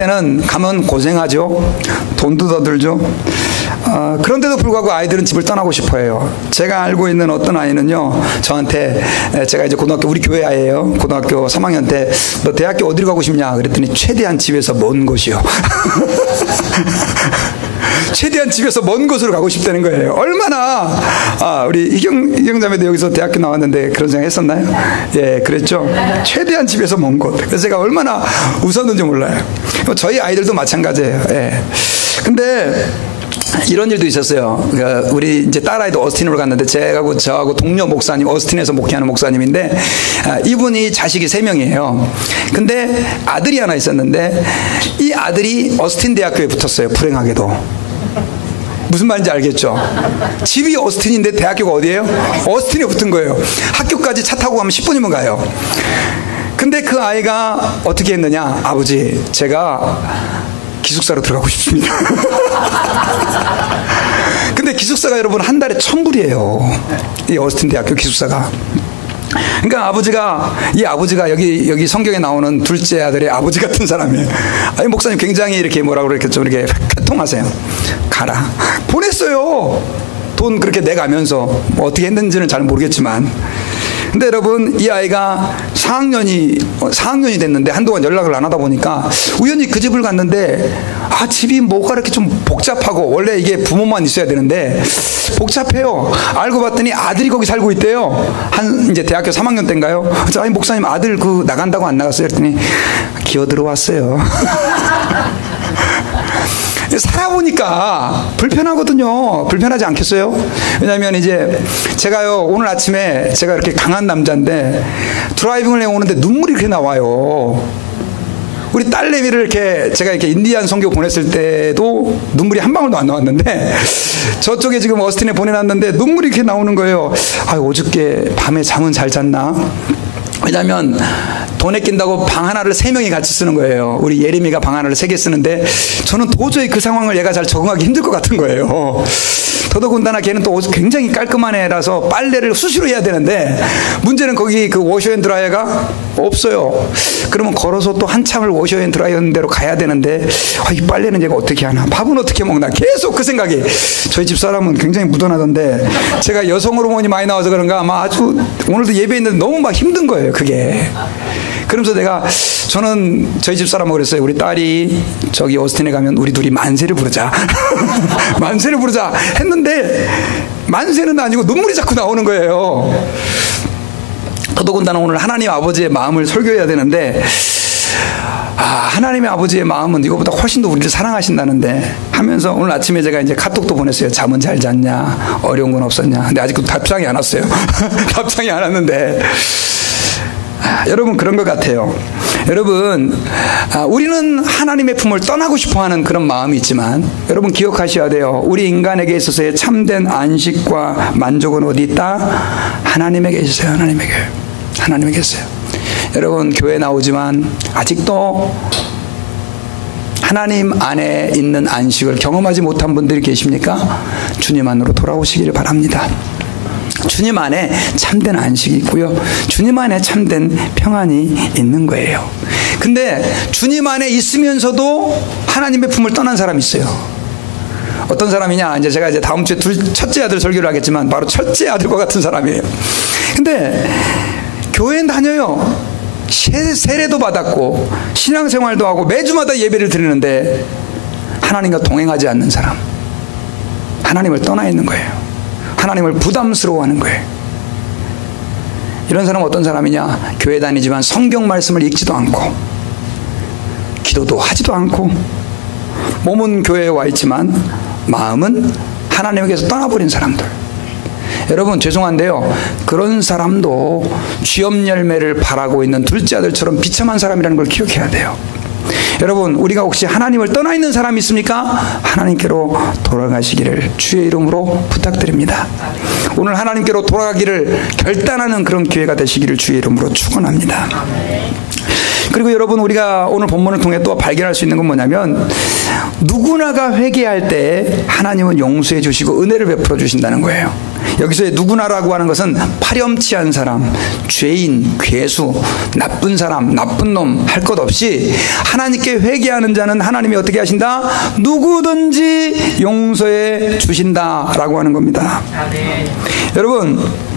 때는 가면 고생하죠. 돈도 더 들죠. 그런데도 불구하고 아이들은 집을 떠나고 싶어해요. 제가 알고 있는 어떤 아이는요, 저한테, 제가 이제 고등학교, 우리 교회 아이예요. 고등학교 3학년 때 너 대학교 어디로 가고 싶냐 그랬더니 최대한 집에서 먼 곳이요. 최대한 집에서 먼 곳으로 가고 싶다는 거예요. 얼마나 우리 이경자매도 여기서 대학교 나왔는데 그런 생각 했었나요? 예, 그랬죠. 최대한 집에서 먼 곳. 그래서 제가 얼마나 웃었는지 몰라요. 저희 아이들도 마찬가지예요. 예. 근데 이런 일도 있었어요. 우리 이제 딸아이도 어스틴으로 갔는데 저하고 동료 목사님, 어스틴에서 목회하는 목사님인데 이분이 자식이 3명이에요. 근데 아들이 하나 있었는데 이 아들이 어스틴 대학교에 붙었어요. 불행하게도. 무슨 말인지 알겠죠? 집이 어스틴인데 대학교가 어디예요? 어스틴에 붙은 거예요. 학교까지 차 타고 가면 10분이면 가요. 근데 그 아이가 어떻게 했느냐? 아버지, 제가 기숙사로 들어가고 싶습니다. 근데 기숙사가 여러분 한 달에 1,000불이에요. 이 어스틴 대학교 기숙사가. 그러니까 이 아버지가 여기 성경에 나오는 둘째 아들의 아버지 같은 사람이에요. 아니, 목사님 굉장히 이렇게 뭐라고 그렇게 좀 이렇게 회통하세요. 가라. 보냈어요. 돈 그렇게 내가면서 뭐 어떻게 했는지는 잘 모르겠지만. 근데 여러분, 이 아이가 4학년이 됐는데 한동안 연락을 안 하다 보니까 우연히 그 집을 갔는데 집이 뭐가 이렇게 좀 복잡하고, 원래 이게 부모만 있어야 되는데 복잡해요. 알고 봤더니 아들이 거기 살고 있대요. 이제 대학교 3학년 때인가요? 아니, 목사님 아들 나간다고 안 나갔어요? 그랬더니 기어 들어왔어요. 살아보니까 불편하거든요. 불편하지 않겠어요? 왜냐하면 이제 제가요, 오늘 아침에 제가 이렇게 강한 남자인데 드라이빙을 해오는데 눈물이 이렇게 나와요. 우리 딸내미를 제가 이렇게 인디안 선교 보냈을 때도 눈물이 한 방울도 안 나왔는데 저쪽에 지금 어스틴에 보내놨는데 눈물이 이렇게 나오는 거예요. 어저께 밤에 잠은 잘 잤나? 왜냐하면 돈에 낀다고 방 하나를 3명이 같이 쓰는 거예요. 우리 예림이가 방 하나를 3개 쓰는데 저는 도저히 그 상황을 얘가 잘 적응하기 힘들 것 같은 거예요. 더더군다나 걔는 또 굉장히 깔끔한 애라서 빨래를 수시로 해야 되는데 문제는 거기 그 워셔앤드라이어가 없어요. 그러면 걸어서 또 한참을 워셔앤드라이어 데로 가야 되는데 이 빨래는 얘가 어떻게 하나, 밥은 어떻게 먹나, 계속 그 생각이. 저희 집 사람은 굉장히 무던하던데 제가 여성 호르몬이 많이 나와서 그런가 아마 아주 오늘도 예배했는데 너무 막 힘든 거예요, 그게. 그러면서 저는 저희 집 사람하고 그랬어요. 우리 딸이 저기 어스틴에 가면 우리 둘이 만세를 부르자. 만세를 부르자 했는데 만세는 아니고 눈물이 자꾸 나오는 거예요. 더더군다나 오늘 하나님 아버지의 마음을 설교해야 되는데 하나님의 아버지의 마음은 이거보다 훨씬 더 우리를 사랑하신다는데 하면서 오늘 아침에 제가 이제 카톡도 보냈어요. 잠은 잘 잤냐? 어려운 건 없었냐? 근데 아직도 답장이 안 왔어요. 답장이 안 왔는데 여러분, 그런 것 같아요. 여러분, 우리는 하나님의 품을 떠나고 싶어하는 그런 마음이 있지만 여러분 기억하셔야 돼요. 우리 인간에게 있어서의 참된 안식과 만족은 어디 있다? 하나님에게 있어요. 하나님에게 있어요. 여러분, 교회 나오지만 아직도 하나님 안에 있는 안식을 경험하지 못한 분들이 계십니까? 주님 안으로 돌아오시기를 바랍니다. 주님 안에 참된 안식이 있고요. 주님 안에 참된 평안이 있는 거예요. 근데 주님 안에 있으면서도 하나님의 품을 떠난 사람이 있어요. 어떤 사람이냐? 제가 다음 주에 첫째 아들 설교를 하겠지만 바로 첫째 아들과 같은 사람이에요. 근데 교회는 다녀요. 세례도 받았고 신앙생활도 하고 매주마다 예배를 드리는데 하나님과 동행하지 않는 사람, 하나님을 떠나 있는 거예요. 하나님을 부담스러워하는 거예요. 이런 사람은 어떤 사람이냐? 교회 다니지만 성경 말씀을 읽지도 않고 기도도 하지도 않고 몸은 교회에 와 있지만 마음은 하나님에게서 떠나버린 사람들. 여러분, 죄송한데요, 그런 사람도 쥐업 열매를 바라고 있는 둘째 아들처럼 비참한 사람이라는 걸 기억해야 돼요. 여러분, 우리가 혹시 하나님을 떠나 있는 사람이 있습니까? 하나님께로 돌아가시기를 주의 이름으로 부탁드립니다. 오늘 하나님께로 돌아가기를 결단하는 그런 기회가 되시기를 주의 이름으로 축원합니다. 그리고 여러분, 우리가 오늘 본문을 통해 또 발견할 수 있는 건 뭐냐면, 누구나가 회개할 때 하나님은 용서해 주시고 은혜를 베풀어 주신다는 거예요. 여기서의 누구나라고 하는 것은 파렴치한 사람, 죄인, 괴수, 나쁜 사람, 나쁜 놈 할 것 없이 하나님께 회개하는 자는 하나님이 어떻게 하신다? 누구든지 용서해 주신다라고 하는 겁니다. 여러분,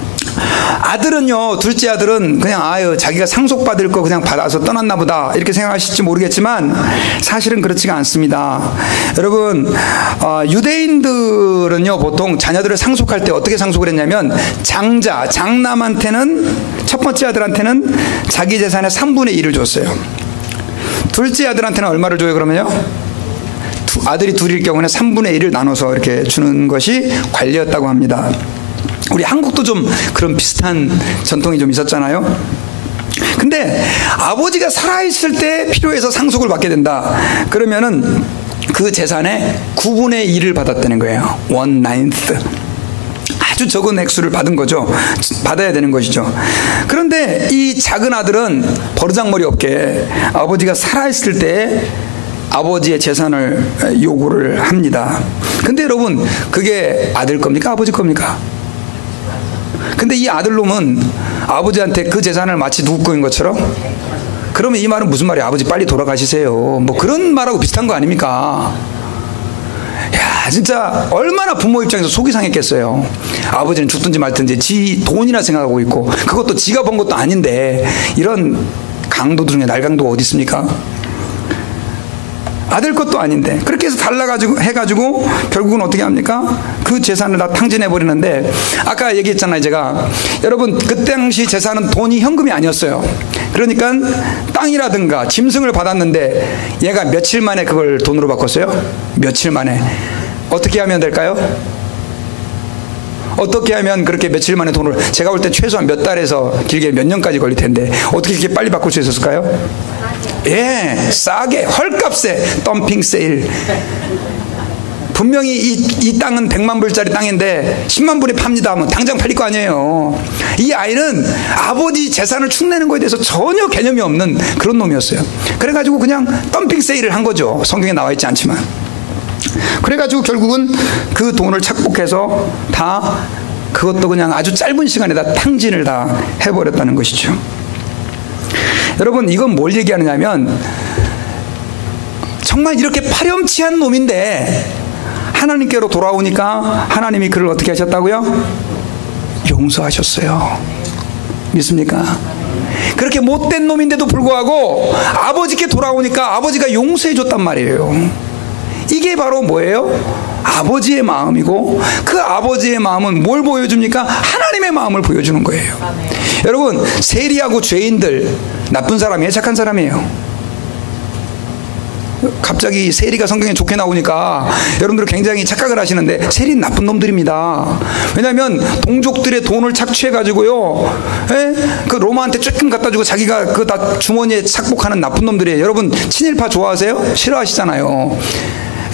아들은요, 둘째 아들은 그냥 자기가 상속받을 거 그냥 받아서 떠났나 보다 이렇게 생각하실지 모르겠지만 사실은 그렇지가 않습니다. 여러분, 유대인들은요 보통 자녀들을 상속할 때 어떻게 상속을 했냐면, 장남한테는, 첫 번째 아들한테는 자기 재산의 3분의 1을 줬어요. 둘째 아들한테는 얼마를 줘요? 그러면요, 아들이 둘일 경우는 3분의 1을 나눠서 이렇게 주는 것이 관례였다고 합니다. 우리 한국도 좀 그런 비슷한 전통이 좀 있었잖아요. 근데 아버지가 살아있을 때 필요해서 상속을 받게 된다 그러면은 그 재산의 9분의 1을 받았다는 거예요. 1/9. 아주 적은 액수를 받은 거죠. 받아야 되는 것이죠. 그런데 이 작은 아들은 버르장머리 없게 아버지가 살아있을 때 아버지의 재산을 요구를 합니다. 근데 여러분, 그게 아들 겁니까? 아버지 겁니까? 근데 이 아들놈은 아버지한테 그 재산을 마치 누구 거인 것처럼, 그러면 이 말은 무슨 말이에요? 아버지 빨리 돌아가시세요. 뭐 그런 말하고 비슷한 거 아닙니까? 야, 진짜 얼마나 부모 입장에서 속이 상했겠어요. 아버지는 죽든지 말든지 지 돈이나 생각하고 있고, 그것도 지가 번 것도 아닌데, 이런 강도 중에 날강도가 어디 있습니까? 아들 것도 아닌데 그렇게 해서 해가지고 결국은 어떻게 합니까? 그 재산을 다 탕진해 버리는데, 아까 얘기했잖아요 제가. 여러분, 그 당시 재산은 돈이 현금이 아니었어요. 그러니까 땅이라든가 짐승을 받았는데 얘가 며칠 만에 그걸 돈으로 바꿨어요? 며칠 만에. 어떻게 하면 될까요? 어떻게 하면 그렇게 며칠 만에 돈을, 제가 볼 때 최소한 몇 달에서 길게 몇 년까지 걸릴 텐데 어떻게 이렇게 빨리 바꿀 수 있었을까요? 예, 싸게, 헐값에 덤핑 세일. 분명히 이 땅은 100만 불짜리 땅인데 10만 불에 팝니다 하면 당장 팔릴 거 아니에요. 이 아이는 아버지 재산을 축내는 거에 대해서 전혀 개념이 없는 그런 놈이었어요. 그래가지고 그냥 덤핑 세일을 한 거죠. 성경에 나와 있지 않지만. 그래가지고 결국은 그 돈을 착복해서 다, 그것도 그냥 아주 짧은 시간에 다 탕진을 다 해버렸다는 것이죠. 여러분, 이건 뭘 얘기하느냐면, 정말 이렇게 파렴치한 놈인데 하나님께로 돌아오니까 하나님이 그를 어떻게 하셨다고요? 용서하셨어요. 믿습니까? 그렇게 못된 놈인데도 불구하고 아버지께 돌아오니까 아버지가 용서해 줬단 말이에요. 이게 바로 뭐예요? 아버지의 마음이고, 그 아버지의 마음은 뭘 보여줍니까? 하나님의 마음을 보여주는 거예요. 여러분, 세리하고 죄인들, 나쁜 사람이에요? 착한 사람이에요? 갑자기 세리가 성경에 좋게 나오니까 여러분들 굉장히 착각을 하시는데, 세리는 나쁜 놈들입니다. 왜냐하면 동족들의 돈을 착취해가지고요, 그 로마한테 조금 갖다 주고 자기가 그 다 주머니에 착복하는 나쁜 놈들이에요. 여러분, 친일파 좋아하세요? 싫어하시잖아요.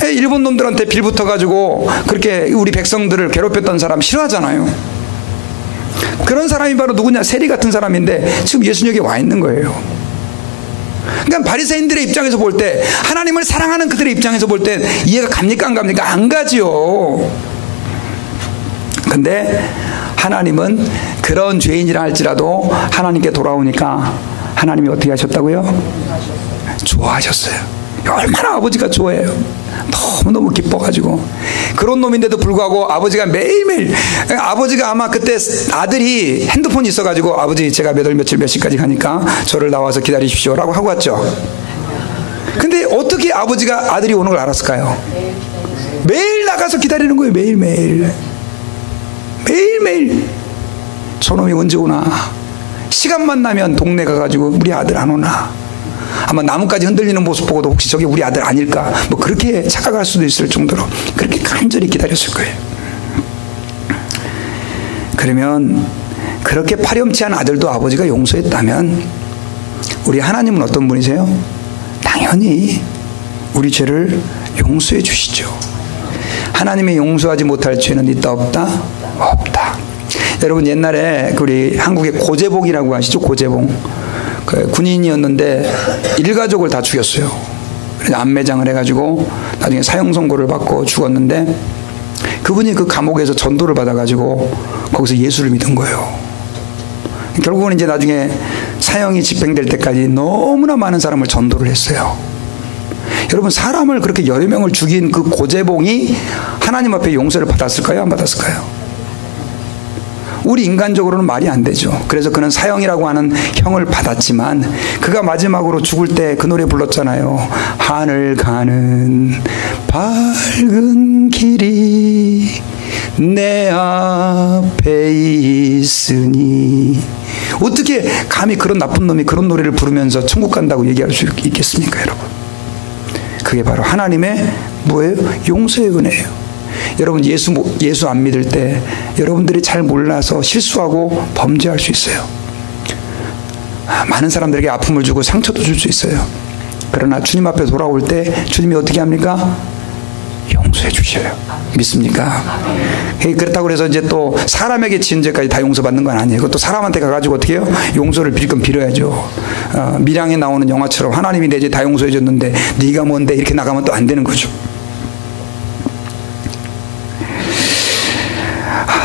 일본 놈들한테 빌붙어가지고 그렇게 우리 백성들을 괴롭혔던 사람 싫어하잖아요. 그런 사람이 바로 누구냐? 세리 같은 사람인데 지금 예수님에게 와 있는 거예요. 그러니까 바리새인들의 입장에서 볼 때, 하나님을 사랑하는 그들의 입장에서 볼 때 이해가 갑니까? 안 갑니까? 안 가지요. 근데 하나님은 그런 죄인이라 할지라도 하나님께 돌아오니까 하나님이 어떻게 하셨다고요? 좋아하셨어요. 얼마나 아버지가 좋아해요. 너무너무 기뻐가지고. 그런 놈인데도 불구하고 아버지가 매일매일, 아버지가 아마 그때 아들이 핸드폰이 있어가지고, 아버지 제가 몇 월 며칠 몇 시까지 가니까 저를 나와서 기다리십시오 라고 하고 왔죠. 근데 어떻게 아버지가 아들이 오는 걸 알았을까요? 매일 나가서 기다리는 거예요. 매일매일. 매일매일. 저놈이 언제 오나. 시간만 나면 동네 가가지고 우리 아들 안 오나. 아마 나뭇가지 흔들리는 모습 보고도 혹시 저게 우리 아들 아닐까, 뭐 그렇게 착각할 수도 있을 정도로 그렇게 간절히 기다렸을 거예요. 그러면 그렇게 파렴치한 아들도 아버지가 용서했다면, 우리 하나님은 어떤 분이세요? 당연히 우리 죄를 용서해 주시죠. 하나님이 용서하지 못할 죄는 있다 없다? 없다. 여러분, 옛날에 우리 한국의 고재봉이라고 아시죠? 고재봉. 군인이었는데 일가족을 다 죽였어요. 그래서 안매장을 해가지고 나중에 사형 선고를 받고 죽었는데 그분이 그 감옥에서 전도를 받아가지고 거기서 예수를 믿은 거예요. 결국은 이제 나중에 사형이 집행될 때까지 너무나 많은 사람을 전도를 했어요. 여러분, 사람을 그렇게 여러 명을 죽인 그 고재봉이 하나님 앞에 용서를 받았을까요? 안 받았을까요? 우리 인간적으로는 말이 안 되죠. 그래서 그는 사형이라고 하는 형을 받았지만 그가 마지막으로 죽을 때 그 노래 불렀잖아요. 하늘 가는 밝은 길이 내 앞에 있으니. 어떻게 감히 그런 나쁜 놈이 그런 노래를 부르면서 천국 간다고 얘기할 수 있겠습니까, 여러분? 그게 바로 하나님의 뭐예요? 용서의 은혜예요. 여러분, 예수 안 믿을 때 여러분들이 잘 몰라서 실수하고 범죄할 수 있어요. 많은 사람들에게 아픔을 주고 상처도 줄 수 있어요. 그러나 주님 앞에 돌아올 때 주님이 어떻게 합니까? 용서해 주셔요. 믿습니까? 그렇다고 해서 이제 또 사람에게 지은 죄까지 다 용서받는 건 아니에요. 그것도 사람한테 가가지고 어떻게 해요? 용서를 빌 건 빌어야죠. 밀양에 나오는 영화처럼 하나님이 내 죄 다 용서해 줬는데 네가 뭔데 이렇게 나가면 또 안 되는 거죠.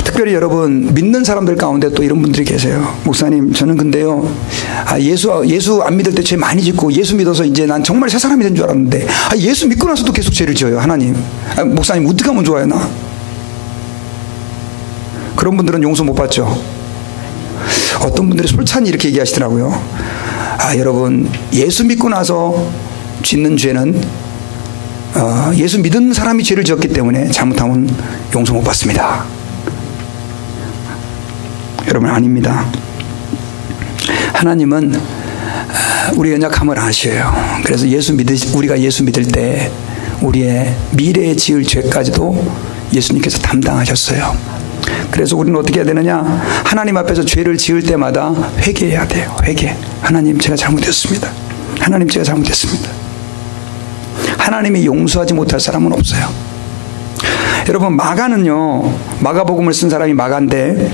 특별히 여러분, 믿는 사람들 가운데 또 이런 분들이 계세요. 목사님, 저는 근데요, 예수 안 믿을 때 죄 많이 짓고 예수 믿어서 이제 난 정말 새 사람이 된 줄 알았는데 예수 믿고 나서도 계속 죄를 지어요. 하나님, 목사님 어떻게 하면 좋아요? 나 그런 분들은 용서 못 받죠. 어떤 분들이 솔찬히 이렇게 얘기하시더라고요. 여러분, 예수 믿고 나서 짓는 죄는 예수 믿은 사람이 죄를 지었기 때문에 잘못하면 용서 못 받습니다. 여러분, 아닙니다. 하나님은 우리 연약함을 아셔요. 그래서 우리가 예수 믿을 때 우리의 미래에 지을 죄까지도 예수님께서 담당하셨어요. 그래서 우리는 어떻게 해야 되느냐? 하나님 앞에서 죄를 지을 때마다 회개해야 돼요. 회개. 하나님, 제가 잘못했습니다. 하나님, 제가 잘못했습니다. 하나님이 용서하지 못할 사람은 없어요. 여러분, 마가는요, 마가복음을 쓴 사람이 마가인데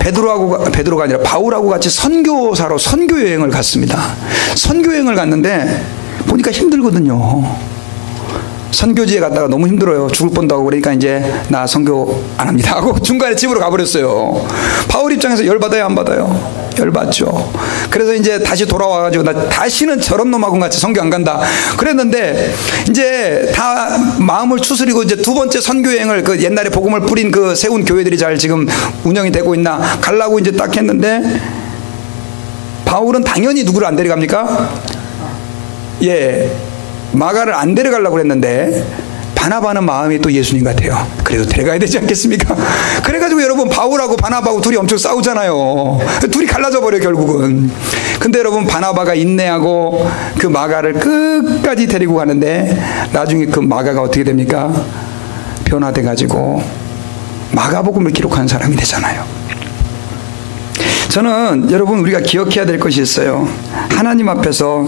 베드로가 아니라 바울하고 같이 선교사로 선교 여행을 갔습니다. 선교 여행을 갔는데 보니까 힘들거든요. 선교지에 갔다가 너무 힘들어요. 죽을 뻔도 하고. 그러니까 이제 나 선교 안 합니다 하고 중간에 집으로 가버렸어요. 바울 입장에서 열받아요, 안 받아요? 열받죠. 그래서 이제 다시 돌아와가지고 나 다시는 저런 놈하고 같이 선교 안 간다 그랬는데 이제 다 마음을 추스리고 이제 두 번째 선교 여행을, 그 옛날에 복음을 뿌린 그 세운 교회들이 잘 지금 운영이 되고 있나 가려고 이제 딱 했는데 바울은 당연히 누구를 안 데려갑니까? 마가를 안 데려가려고 그랬는데 바나바는 마음이 또 예수님 같아요. 그래도 데려가야 되지 않겠습니까? 그래가지고 여러분, 바울하고 바나바하고 둘이 엄청 싸우잖아요. 둘이 갈라져 버려 결국은. 근데 여러분, 바나바가 인내하고 그 마가를 끝까지 데리고 가는데 나중에 그 마가가 어떻게 됩니까? 변화돼가지고 마가복음을 기록한 사람이 되잖아요. 저는 여러분, 우리가 기억해야 될 것이 있어요. 하나님 앞에서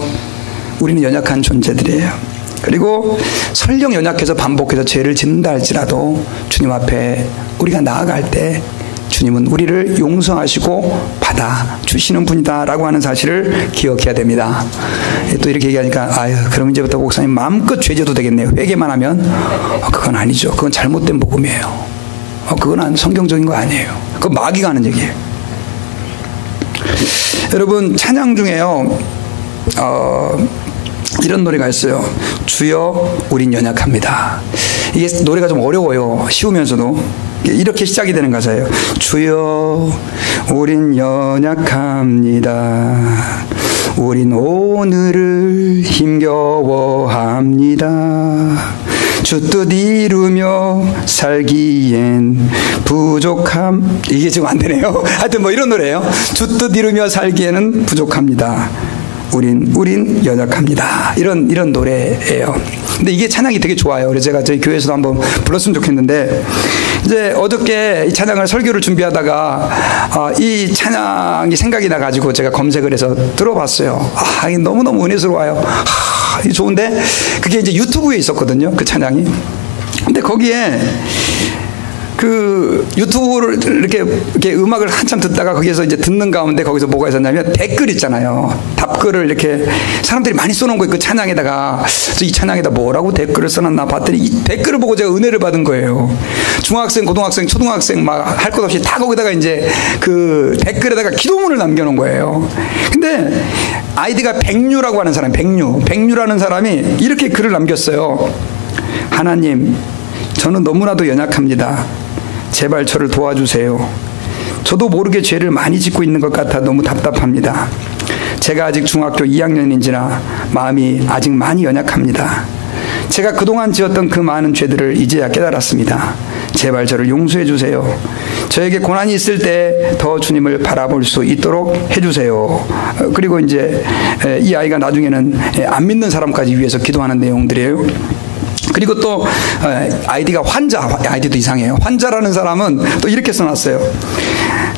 우리는 연약한 존재들이에요. 그리고 설령 연약해서 반복해서 죄를 짓는다 할지라도 주님 앞에 우리가 나아갈 때 주님은 우리를 용서하시고 받아주시는 분이다라고 하는 사실을 기억해야 됩니다. 또 이렇게 얘기하니까 그럼 이제부터 목사님 마음껏 죄져도 되겠네요. 회개만 하면 그건 아니죠. 그건 잘못된 복음이에요. 그건 성경적인 거 아니에요. 그건 마귀가 하는 얘기예요. 여러분, 찬양 중에요 이런 노래가 있어요. 주여 우린 연약합니다. 이게 노래가 좀 어려워요. 쉬우면서도 이렇게 시작이 되는 가사예요. 주여 우린 연약합니다. 우린 오늘을 힘겨워합니다. 주 뜻 이루며 살기엔 부족함. 이게 지금 안 되네요. 하여튼 뭐 이런 노래예요. 주 뜻 이루며 살기에는 부족합니다. 우린 연약합니다. 이런 노래예요. 근데 이게 찬양이 되게 좋아요. 그래서 제가 저희 교회에서도 한번 불렀으면 좋겠는데, 이제 어저께 이 찬양을 설교를 준비하다가 이 찬양이 생각이 나가지고 제가 검색을 해서 들어봤어요. 이게 너무너무 은혜스러워요. 이게 좋은데 그게 이제 유튜브에 있었거든요, 그 찬양이. 근데 거기에 그 유튜브를 이렇게 음악을 한참 듣다가 거기에서 이제 듣는 가운데 거기서 뭐가 있었냐면 댓글 있잖아요. 답글을 이렇게 사람들이 많이 써놓은 거예요. 그 찬양에다가 이 찬양에다 뭐라고 댓글을 써놨나 봤더니 이 댓글을 보고 제가 은혜를 받은 거예요. 중학생, 고등학생, 초등학생 막 할 것 없이 다 거기다가 이제 그 댓글에다가 기도문을 남겨놓은 거예요. 근데 아이디가 백류라고 하는 사람, 백류라는 사람이 이렇게 글을 남겼어요. 하나님, 저는 너무나도 연약합니다. 제발 저를 도와주세요. 저도 모르게 죄를 많이 짓고 있는 것 같아 너무 답답합니다. 제가 아직 중학교 2학년인지라 마음이 아직 많이 연약합니다. 제가 그동안 지었던 그 많은 죄들을 이제야 깨달았습니다. 제발 저를 용서해 주세요. 저에게 고난이 있을 때 더 주님을 바라볼 수 있도록 해주세요. 그리고 이제 이 아이가 나중에는 안 믿는 사람까지 위해서 기도하는 내용들이에요. 그리고 또 아이디가 환자, 아이디도 이상해요. 환자라는 사람은 또 이렇게 써놨어요.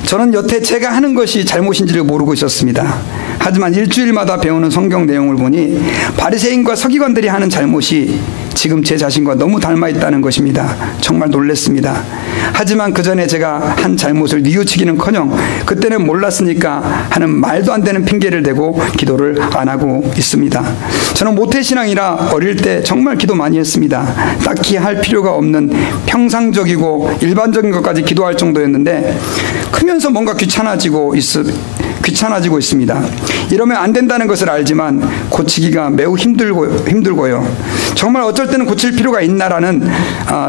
저는 여태 제가 하는 것이 잘못인지를 모르고 있었습니다. 하지만 일주일마다 배우는 성경 내용을 보니 바리새인과 서기관들이 하는 잘못이 지금 제 자신과 너무 닮아 있다는 것입니다. 정말 놀랐습니다. 하지만 그 전에 제가 한 잘못을 뉘우치기는커녕 그때는 몰랐으니까 하는 말도 안 되는 핑계를 대고 기도를 안 하고 있습니다. 저는 모태신앙이라 어릴 때 정말 기도 많이 했습니다. 딱히 할 필요가 없는 평상적이고 일반적인 것까지 기도할 정도였는데 크면서 뭔가 귀찮아지고 있습니다. 이러면 안 된다는 것을 알지만 고치기가 매우 힘들고요. 정말 어쩔 때는 고칠 필요가 있나라는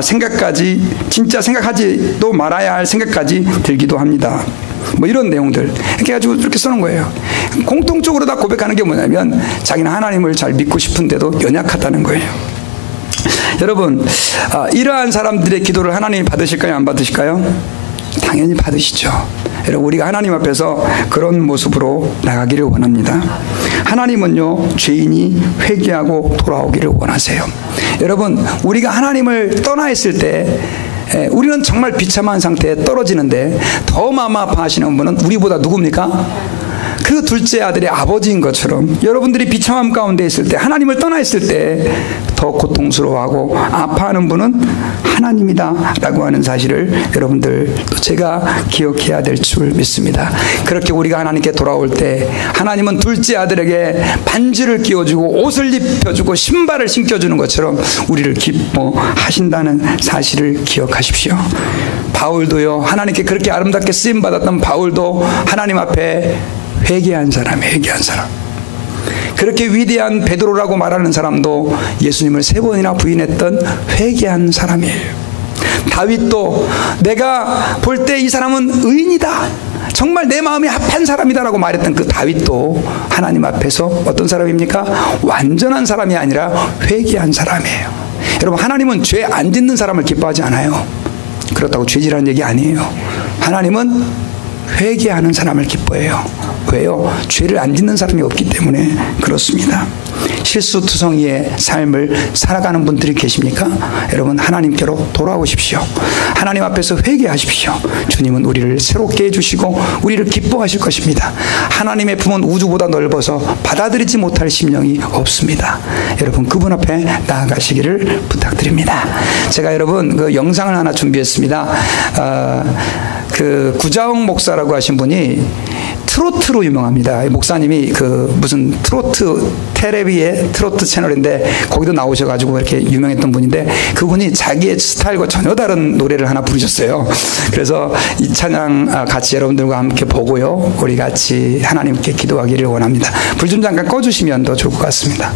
생각까지, 진짜 생각하지도 말아야 할 생각까지 들기도 합니다. 뭐 이런 내용들 이렇게 가지고 이렇게 써놓은 거예요. 공통적으로 다 고백하는 게 뭐냐면 자기는 하나님을 잘 믿고 싶은데도 연약하다는 거예요. 여러분, 이러한 사람들의 기도를 하나님이 받으실까요? 안 받으실까요? 당연히 받으시죠. 여러분, 우리가 하나님 앞에서 그런 모습으로 나가기를 원합니다. 하나님은요, 죄인이 회개하고 돌아오기를 원하세요. 여러분, 우리가 하나님을 떠나 있을 때 우리는 정말 비참한 상태에 떨어지는데 더 마음 아파하시는 분은 우리보다 누굽니까? 그 둘째 아들의 아버지인 것처럼 여러분들이 비참함 가운데 있을 때, 하나님을 떠나 있을 때 더 고통스러워하고 아파하는 분은 하나님이다 라고 하는 사실을 여러분들 또 제가 기억해야 될 줄 믿습니다. 그렇게 우리가 하나님께 돌아올 때 하나님은 둘째 아들에게 반지를 끼워주고 옷을 입혀주고 신발을 신겨주는 것처럼 우리를 기뻐하신다는 사실을 기억하십시오. 바울도요, 하나님께 그렇게 아름답게 쓰임받았던 바울도 하나님 앞에 회개한 사람이에요. 회개한 사람. 그렇게 위대한 베드로라고 말하는 사람도 예수님을 3번이나 부인했던 회개한 사람이에요. 다윗도 내가 볼 때 이 사람은 의인이다, 정말 내 마음이 합한 사람이다라고 말했던 그 다윗도 하나님 앞에서 어떤 사람입니까? 완전한 사람이 아니라 회개한 사람이에요. 여러분, 하나님은 죄 안 짓는 사람을 기뻐하지 않아요. 그렇다고 죄질하는 얘기 아니에요. 하나님은 회개하는 사람을 기뻐해요. 왜요? 죄를 안 짓는 사람이 없기 때문에 그렇습니다. 실수투성이의 삶을 살아가는 분들이 계십니까? 여러분, 하나님께로 돌아오십시오. 하나님 앞에서 회개하십시오. 주님은 우리를 새롭게 해주시고 우리를 기뻐하실 것입니다. 하나님의 품은 우주보다 넓어서 받아들이지 못할 심령이 없습니다. 여러분, 그분 앞에 나아가시기를 부탁드립니다. 제가 여러분 그 영상을 하나 준비했습니다. 그 구자옥 목사라고 하신 분이 트로트로 유명합니다. 목사님이 그 무슨 트로트 텔레비의 트로트 채널인데 거기도 나오셔가지고 이렇게 유명했던 분인데, 그분이 자기의 스타일과 전혀 다른 노래를 하나 부르셨어요. 그래서 이 찬양 같이 여러분들과 함께 보고요, 우리 같이 하나님께 기도하기를 원합니다. 불 좀 잠깐 꺼주시면 더 좋을 것 같습니다.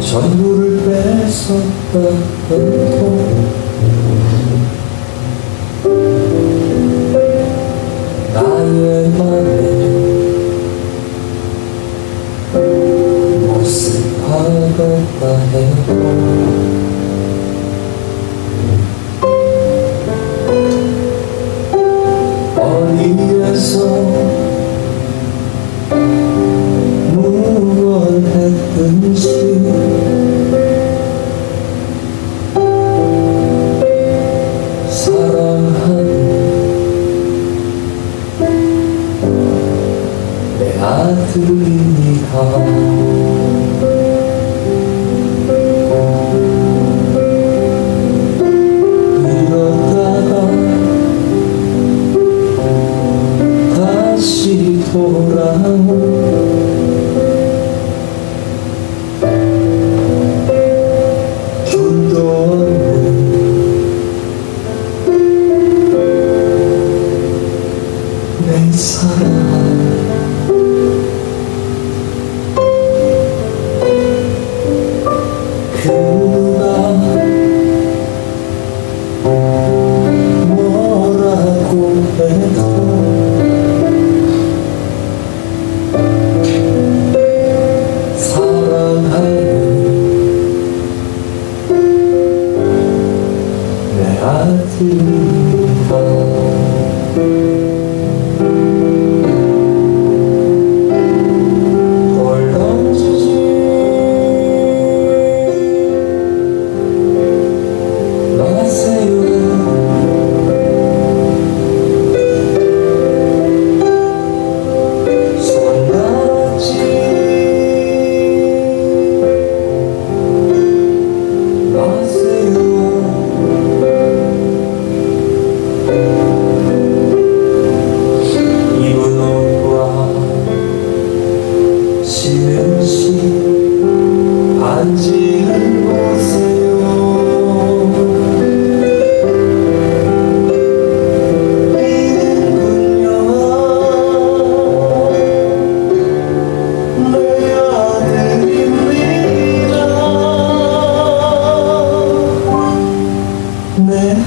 전부를 뺏었던 통 나의 맘에 모습하겠다 해도 사랑하는 내 아들입니다. 돌아온 둘도 없는 내 사랑 그 누가 뭐라고 해도 아들입니다. 돌 던지지 마세요. 손 닿지 마세요. 반지를 보세요. 이는군요 내 아들입니다. 내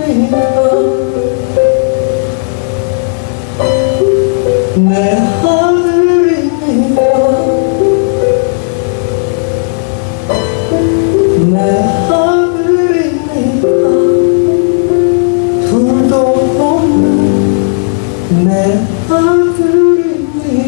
아들입니다. 내 아들입니다. 내 아들입니다. 둘도 없는 내 아들입니다.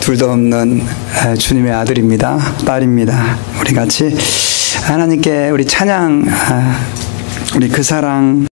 둘도 없는 주님의 아들입니다. 딸입니다. 우리 같이 하나님께 우리 찬양, 우리 그 사랑